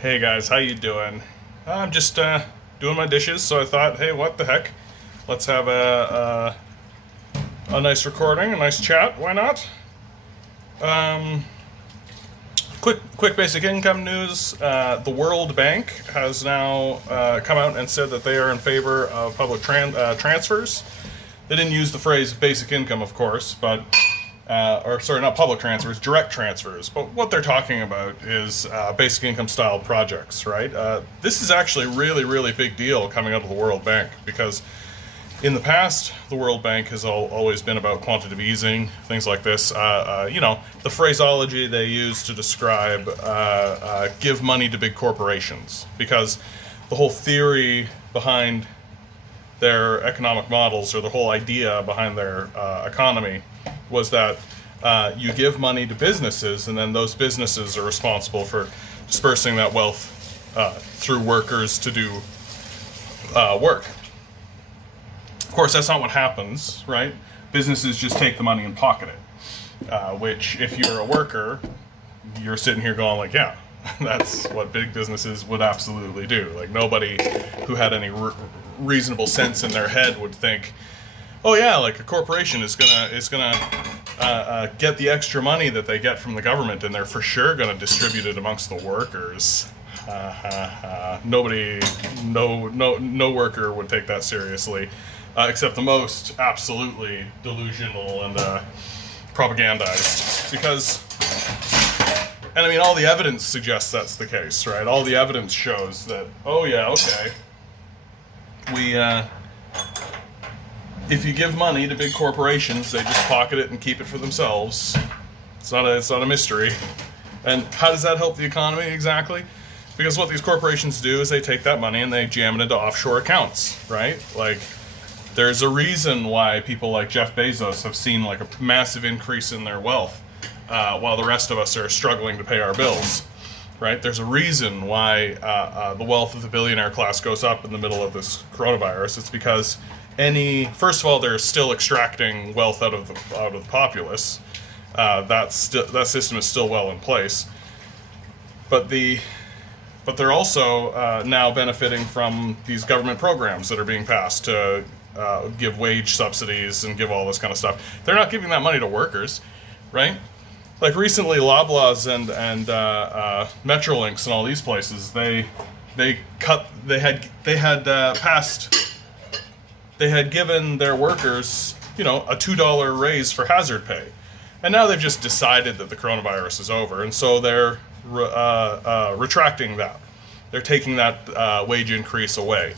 Hey guys, how you doing? I'm just doing my dishes, so I thought, hey, what the heck? Let's have a nice recording, a nice chat. Why not? Um, quick basic income news. The World Bank has now come out and said that they are in favor of public transfers. They didn't use the phrase basic income, of course, but or sorry, not public transfers, direct transfers. But what they're talking about is basic income style projects, right? This is actually a really, really big deal coming out of the World Bank because in the past, the World Bank has always been about quantitative easing, things like this. The phraseology they use to describe give money to big corporations, because the whole theory behind their economic models, or the whole idea behind their economy, was that you give money to businesses, and then those businesses are responsible for dispersing that wealth through workers to do work. Of course, that's not what happens, right? Businesses just take the money and pocket it, which, if you're a worker, you're sitting here going like, yeah, that's what big businesses would absolutely do. Like, nobody who had any reasonable sense in their head would think, oh yeah, like a corporation is gonna get the extra money that they get from the government, and they're for sure gonna distribute it amongst the workers. Nobody, no worker would take that seriously, except the most absolutely delusional and propagandized. Because, and I mean, all the evidence suggests that's the case, right? All the evidence shows that, oh yeah, okay, if you give money to big corporations, they just pocket it and keep it for themselves. It's not a mystery. And how does that help the economy exactly? Because what these corporations do is they take that money and they jam it into offshore accounts, right? Like, there's a reason why people like Jeff Bezos have seen like a massive increase in their wealth, while the rest of us are struggling to pay our bills, right? There's a reason why the wealth of the billionaire class goes up in the middle of this coronavirus. It's because first of all, they're still extracting wealth out of the populace. That system is still well in place, but they're also now benefiting from these government programs that are being passed to give wage subsidies and give all this kind of stuff. They're not giving that money to workers, right? Like recently, Loblaws and Metrolinx and all these places, they had given their workers, a $2 raise for hazard pay, and now they've just decided that the coronavirus is over, and so they're retracting that. They're taking that wage increase away,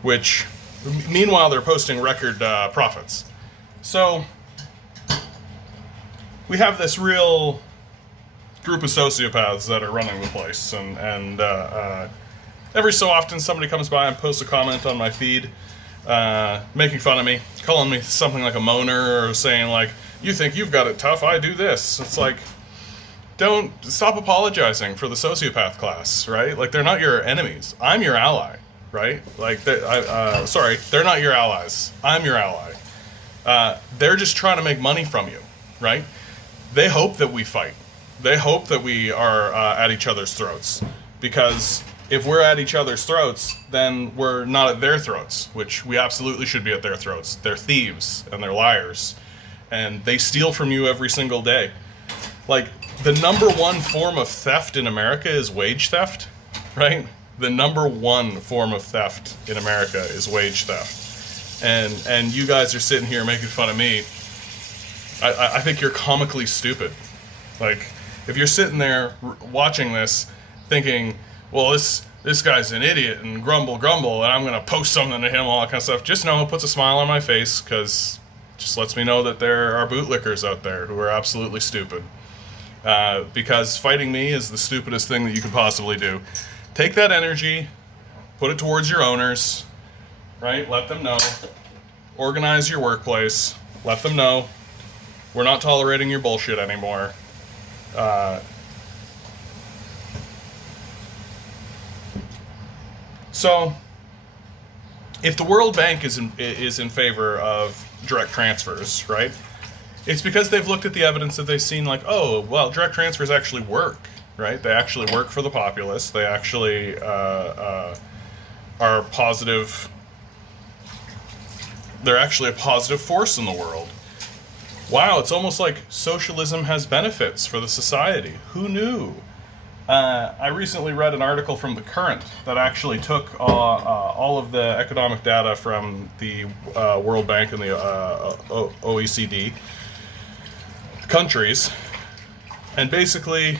which, meanwhile, they're posting record profits. So we have this real group of sociopaths that are running the place, and every so often somebody comes by and posts a comment on my feed, making fun of me, calling me something like a moaner, or saying like, you think you've got it tough, I do this. It's like, don't stop apologizing for the sociopath class, right? Like, they're not your enemies. I'm your ally, right? Like, they're not your allies. I'm your ally. They're just trying to make money from you, right? They hope that we fight. They hope that we are at each other's throats, because if we're at each other's throats, then we're not at their throats, which we absolutely should be at their throats. They're thieves and they're liars, and they steal from you every single day. Like, the number one form of theft in America is wage theft, right? The number one form of theft in America is wage theft. And you guys are sitting here making fun of me. I think you're comically stupid. Like, if you're sitting there watching this thinking, well, this guy's an idiot and grumble, and I'm going to post something to him, all that kind of stuff, just know it puts a smile on my face, because it just lets me know that there are bootlickers out there who are absolutely stupid. Because fighting me is the stupidest thing that you could possibly do. Take that energy, put it towards your owners, right? Let them know. Organize your workplace. Let them know. We're not tolerating your bullshit anymore. So, if the World Bank is in favor of direct transfers, right? It's because they've looked at the evidence that they've seen, like, oh, well, direct transfers actually work. right? They actually work for the populace. They actually are positive. They're actually a positive force in the world. Wow, it's almost like socialism has benefits for the society. Who knew? I recently read an article from The Current that actually took all of the economic data from the World Bank and the OECD countries and basically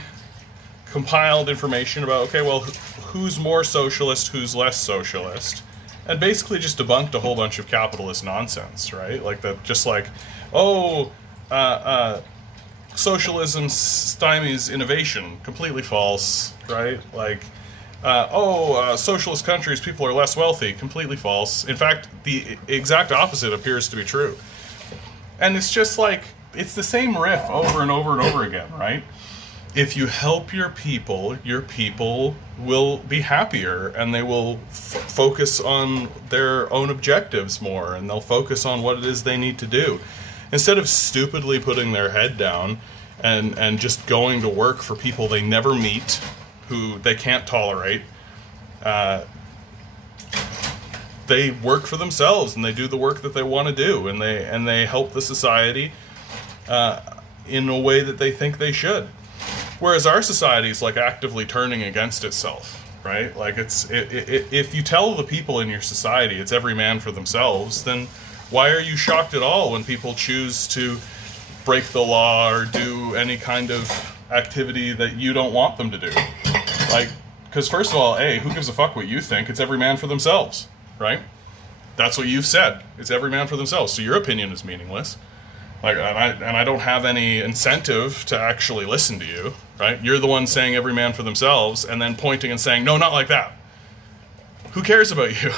compiled information about, okay, well, who's more socialist, who's less socialist, and basically just debunked a whole bunch of capitalist nonsense, right? Like that, just like, oh, socialism stymies innovation. Completely false, right? Like, socialist countries, people are less wealthy. Completely false. In fact, the exact opposite appears to be true. And it's just like, it's the same riff over and over and over again, right? If you help your people will be happier, and they will focus on their own objectives more, and they'll focus on what it is they need to do. Instead of stupidly putting their head down and just going to work for people they never meet, who they can't tolerate, they work for themselves and they do the work that they want to do, and they help the society in a way that they think they should. Whereas our society is like actively turning against itself, right? Like if you tell the people in your society it's every man for themselves, then why are you shocked at all when people choose to break the law or do any kind of activity that you don't want them to do? Like, because first of all, A, who gives a fuck what you think? It's every man for themselves, right? That's what you've said. It's every man for themselves. So your opinion is meaningless. Like, and I don't have any incentive to actually listen to you, right? You're the one saying every man for themselves and then pointing and saying, no, not like that. Who cares about you?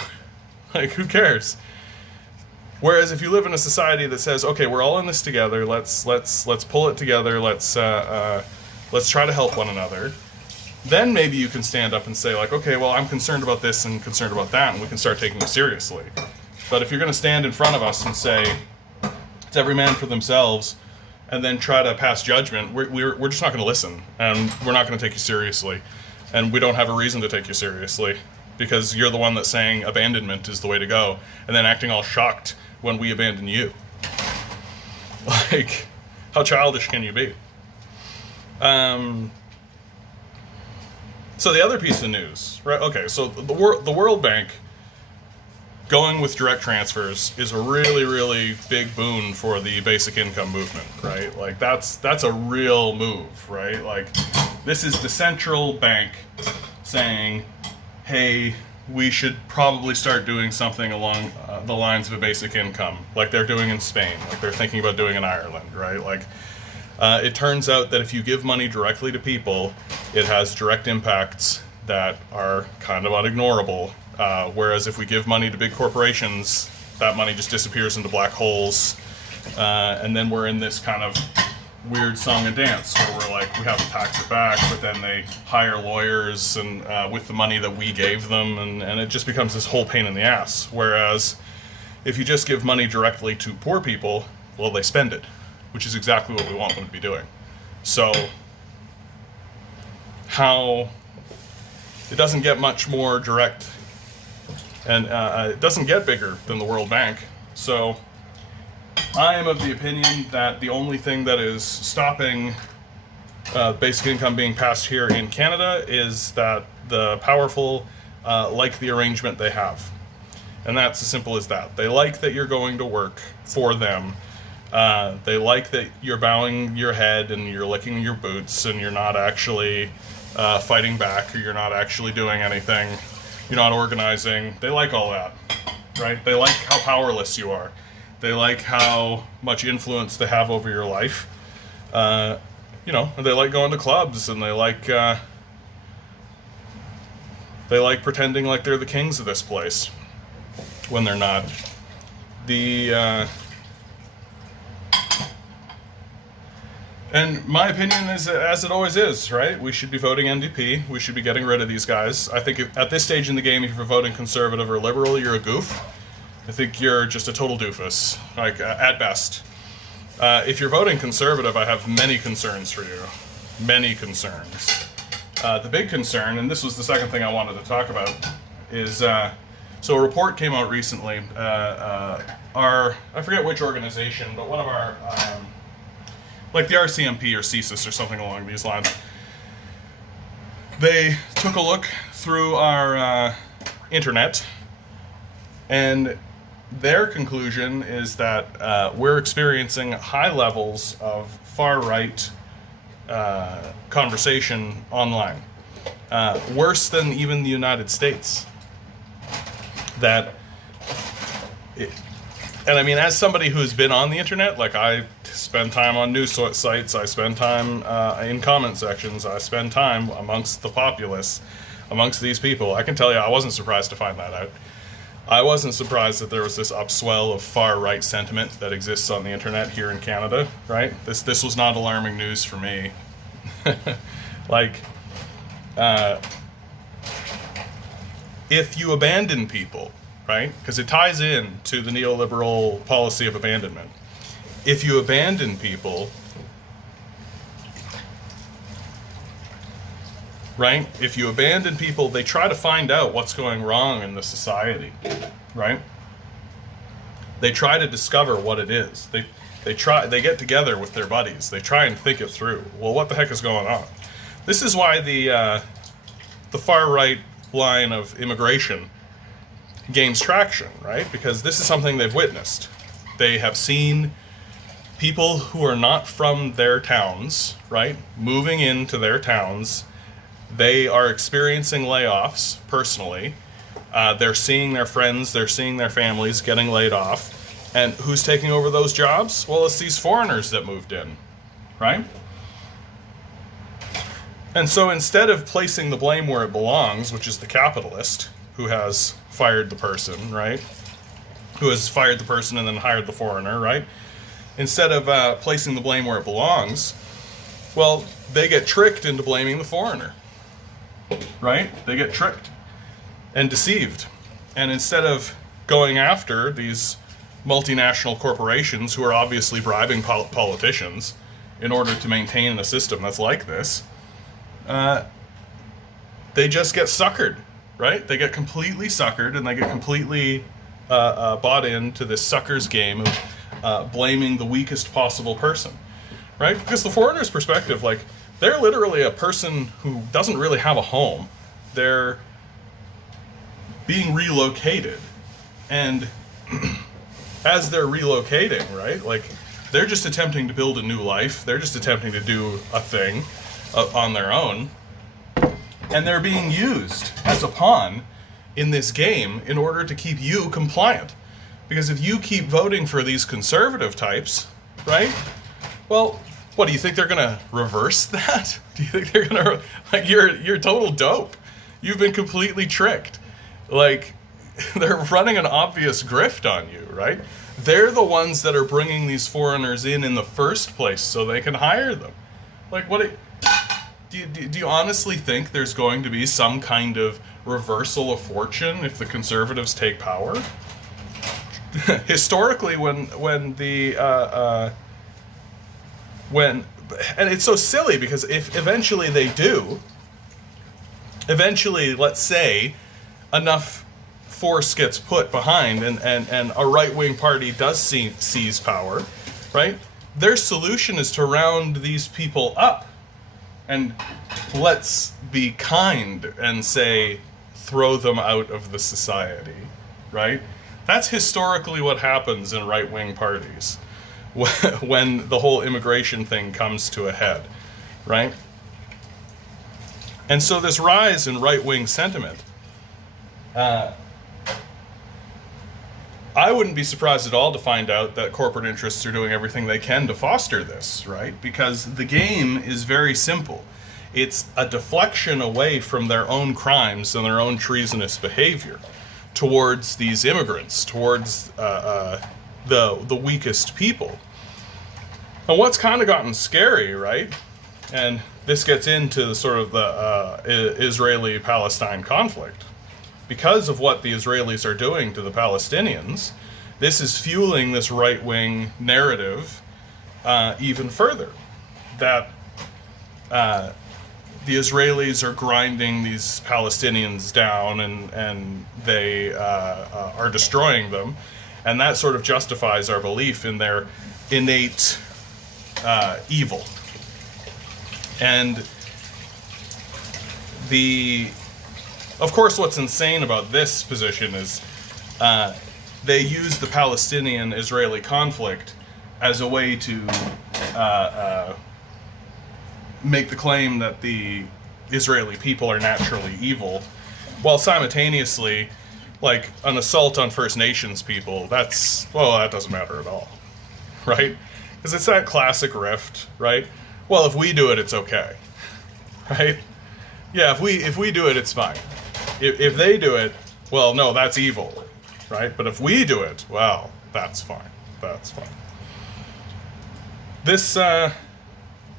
Like, who cares? Whereas if you live in a society that says, okay, we're all in this together, let's pull it together, let's try to help one another, then maybe you can stand up and say, like, okay, well, I'm concerned about this and concerned about that, and we can start taking it seriously. But if you're going to stand in front of us and say, it's every man for themselves, and then try to pass judgment, we're just not going to listen, and we're not going to take you seriously, and we don't have a reason to take you seriously, because you're the one that's saying abandonment is the way to go, and then acting all shocked when we abandon you. Like, how childish can you be? So the other piece of news, right? Okay, so the World Bank going with direct transfers is a really, really big boon for the basic income movement, right? Like, that's a real move, right? Like, this is the central bank saying, hey, we should probably start doing something along the lines of a basic income, like they're doing in Spain, like they're thinking about doing in Ireland, right? Like, it turns out that if you give money directly to people, it has direct impacts that are kind of unignorable. Whereas if we give money to big corporations, that money just disappears into black holes, and then we're in this kind of weird song and dance where we're like, we have to tax it back, but then they hire lawyers and with the money that we gave them, and it just becomes this whole pain in the ass. Whereas if you just give money directly to poor people, well, they spend it, which is exactly what we want them to be doing. So how it doesn't get much more direct, and it doesn't get bigger than the World Bank. So I am of the opinion that the only thing that is stopping basic income being passed here in Canada is that the powerful like the arrangement they have. And that's as simple as that. They like that you're going to work for them. They like that you're bowing your head and you're licking your boots and you're not actually fighting back, or you're not actually doing anything. You're not organizing. They like all that, right? They like how powerless you are. They like how much influence they have over your life. They like going to clubs, and they like pretending like they're the kings of this place when they're not. And my opinion is, as it always is, right? We should be voting NDP. We should be getting rid of these guys. I think at this stage in the game, if you're voting Conservative or Liberal, you're a goof. I think you're just a total doofus, like, at best. If you're voting Conservative, I have many concerns for you. Many concerns. the big concern, and this was the second thing I wanted to talk about, is so a report came out recently. I forget which organization, but one of our, like the RCMP or CSIS or something along these lines, they took a look through our internet, and their conclusion is that we're experiencing high levels of far-right conversation online, worse than even the United States. And I mean, as somebody who's been on the internet, like I spend time on news sites, I spend time in comment sections, I spend time amongst the populace, amongst these people, I can tell you I wasn't surprised to find that out. I wasn't surprised that there was this upswell of far-right sentiment that exists on the internet here in Canada, right? This was not alarming news for me. Like, if you abandon people, right? Because it ties in to the neoliberal policy of abandonment. If you abandon people, right? If you abandon people, they try to find out what's going wrong in the society, right? They try to discover what it is. They get together with their buddies. They try and think it through. Well, what the heck is going on? This is why the far right line of immigration gains traction, right? Because this is something they've witnessed. They have seen people who are not from their towns, right, moving into their towns. They are experiencing layoffs personally. They're seeing their friends, they're seeing their families getting laid off. And who's taking over those jobs? Well, it's these foreigners that moved in, right? And so instead of placing the blame where it belongs, which is the capitalist who has fired the person, right? Who has fired the person and then hired the foreigner, right? Instead of placing the blame where it belongs, well, they get tricked into blaming the foreigner, right? They get tricked and deceived. And instead of going after these multinational corporations who are obviously bribing politicians in order to maintain a system that's like this, they just get suckered, right? They get completely suckered, and they get completely bought into this sucker's game of blaming the weakest possible person, right? Because the foreigner's perspective, like, they're literally a person who doesn't really have a home. They're being relocated, and as they're relocating, right, like, they're just attempting to build a new life. They're just attempting to do a thing on their own, and they're being used as a pawn in this game in order to keep you compliant. Because if you keep voting for these conservative types, right, well, what, do you think they're gonna reverse that? Do you think they're gonna, like, you're total dope. You've been completely tricked. Like, they're running an obvious grift on you, right? They're the ones that are bringing these foreigners in the first place so they can hire them. Like, what? Do you honestly think there's going to be some kind of reversal of fortune if the conservatives take power? Historically, when and it's so silly because if eventually they do, let's say enough force gets put behind and a right-wing party does seize power, right? Their solution is to round these people up and, let's be kind and say, throw them out of the society, right? That's historically what happens in right-wing parties when the whole immigration thing comes to a head, right? And so this rise in right-wing sentiment, I wouldn't be surprised at all to find out that corporate interests are doing everything they can to foster this, right? Because the game is very simple. It's a deflection away from their own crimes and their own treasonous behavior towards these immigrants, towards the weakest people. And what's kind of gotten scary, right? And this gets into the sort of the Israeli-Palestine conflict. Because of what the Israelis are doing to the Palestinians, this is fueling this right-wing narrative even further. That the Israelis are grinding these Palestinians down, and they are destroying them, and that sort of justifies our belief in their innate evil. And of course, what's insane about this position is they use the Palestinian-Israeli conflict as a way to make the claim that the Israeli people are naturally evil, while simultaneously, like, an assault on First Nations people, that doesn't matter at all, right? Because it's that classic rift, right? Well, if we do it, it's okay, right? Yeah, if we do it, it's fine. If they do it, well, no, that's evil, right? But if we do it, well, that's fine. That's fine.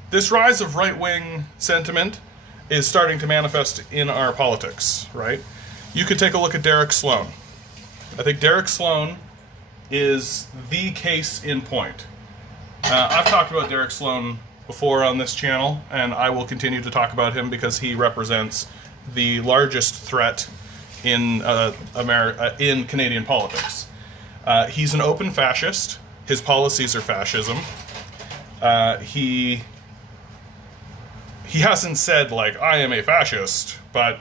This rise of right-wing sentiment is starting to manifest in our politics, right? You could take a look at Derek Sloan. I think Derek Sloan is the case in point. I've talked about Derek Sloan before on this channel, and I will continue to talk about him because he represents the largest threat in in Canadian politics. He's an open fascist. His policies are fascism. He hasn't said, like, I am a fascist, but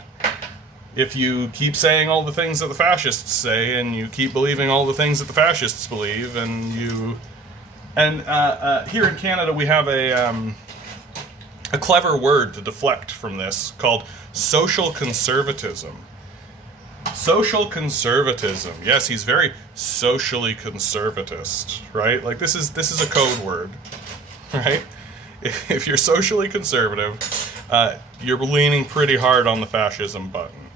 if you keep saying all the things that the fascists say, and you keep believing all the things that the fascists believe, and here in Canada we have a clever word to deflect from this called social conservatism. Social conservatism. Yes, he's very socially conservatist, right? Like, this is a code word, right? If you're socially conservative, you're leaning pretty hard on the fascism button.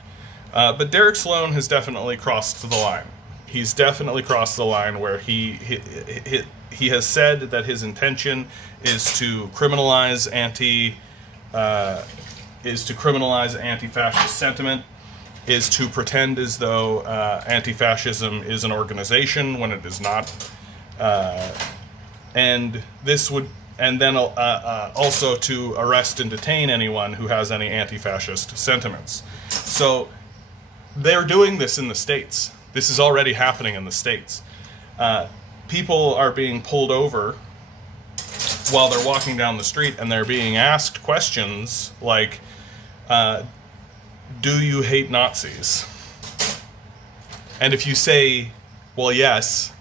But Derek Sloan has definitely crossed the line. He's definitely crossed the line where he has said that his intention is to criminalize anti-fascist sentiment, is to pretend as though anti-fascism is an organization when it is not, and then also to arrest and detain anyone who has any anti-fascist sentiments. So they're doing this in the States. This is already happening in the States. People are being pulled over while they're walking down the street, and they're being asked questions like, do you hate Nazis? And if you say, well, yes,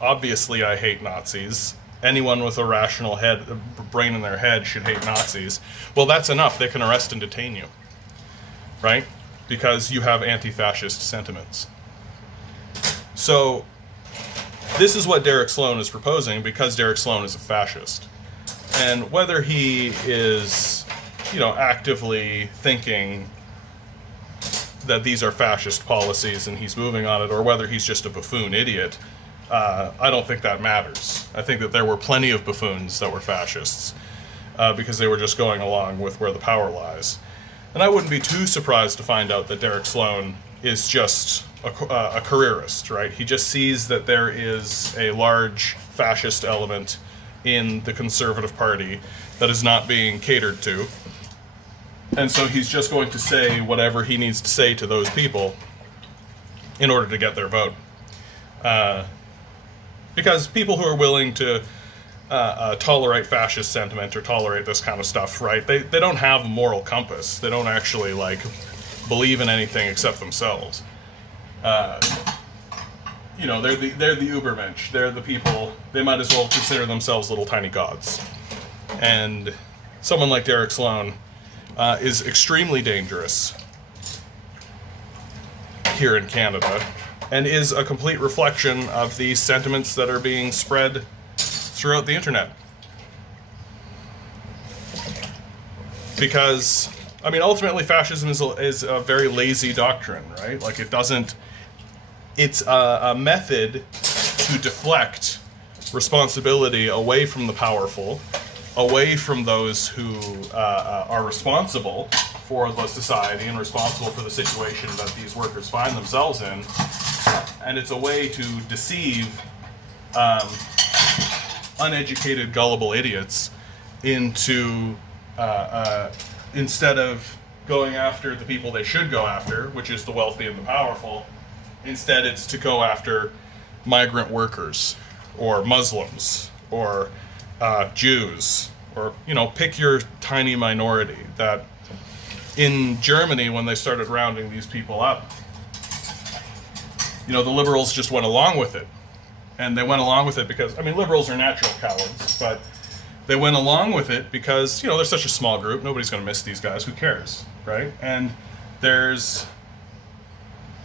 obviously I hate Nazis, anyone with a rational brain in their head should hate Nazis, well, that's enough. They can arrest and detain you, right? Because you have anti-fascist sentiments. So this is what Derek Sloan is proposing, because Derek Sloan is a fascist. And whether he is, actively thinking that these are fascist policies and he's moving on it, or whether he's just a buffoon idiot, I don't think that matters. I think that there were plenty of buffoons that were fascists because they were just going along with where the power lies. And I wouldn't be too surprised to find out that Derek Sloan is just a careerist, right? He just sees that there is a large fascist element in the Conservative Party that is not being catered to. And so he's just going to say whatever he needs to say to those people in order to get their vote. Because people who are willing to tolerate fascist sentiment or tolerate this kind of stuff, right, they don't have a moral compass. They don't actually, believe in anything except themselves. They're the Ubermensch. They're the people, they might as well consider themselves little tiny gods. And someone like Derek Sloan is extremely dangerous here in Canada, and is a complete reflection of the sentiments that are being spread throughout the internet. Because, ultimately fascism is a very lazy doctrine, right? Like, it's a method to deflect responsibility away from the powerful, away from those who are responsible for the society and responsible for the situation that these workers find themselves in. And it's a way to deceive uneducated, gullible idiots into instead of going after the people they should go after, which is the wealthy and the powerful, instead it's to go after migrant workers or Muslims or Jews, or, you know, pick your tiny minority. That in Germany, when they started rounding these people up, you know, the liberals just went along with it. And they went along with it because, I mean, liberals are natural cowards, but they went along with it because, you know, they're such a small group, nobody's going to miss these guys, who cares, right? And the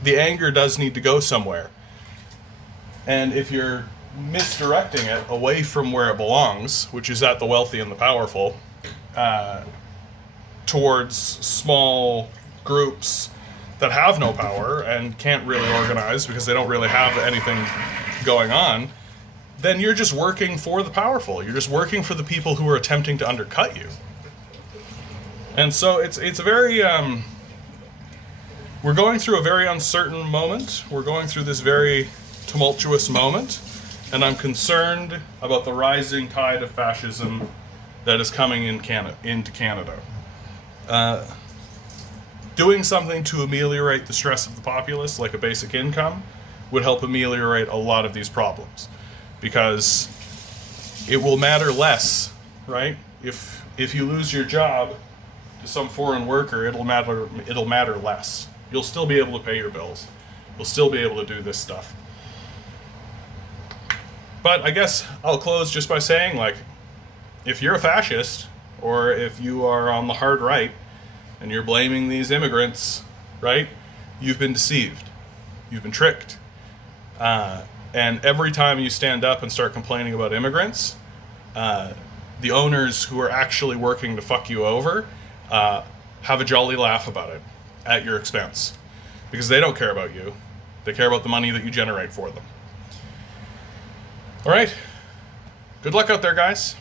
anger does need to go somewhere. And if you're misdirecting it away from where it belongs, which is at the wealthy and the powerful, towards small groups that have no power and can't really organize because they don't really have anything going on, then you're just working for the powerful. You're just working for the people who are attempting to undercut you. And so it's a very, we're going through a very uncertain moment. We're going through this very tumultuous moment, and I'm concerned about the rising tide of fascism that is coming into Canada. Doing something to ameliorate the stress of the populace, like a basic income, would help ameliorate a lot of these problems, because it will matter less, right? If you lose your job to some foreign worker, it'll matter less. You'll still be able to pay your bills. You'll still be able to do this stuff. But I guess I'll close just by saying, like, if you're a fascist, or if you are on the hard right, and you're blaming these immigrants, right, you've been deceived. You've been tricked. And every time you stand up and start complaining about immigrants, the owners who are actually working to fuck you over have a jolly laugh about it at your expense. Because they don't care about you. They care about the money that you generate for them. All right. Good luck out there, guys.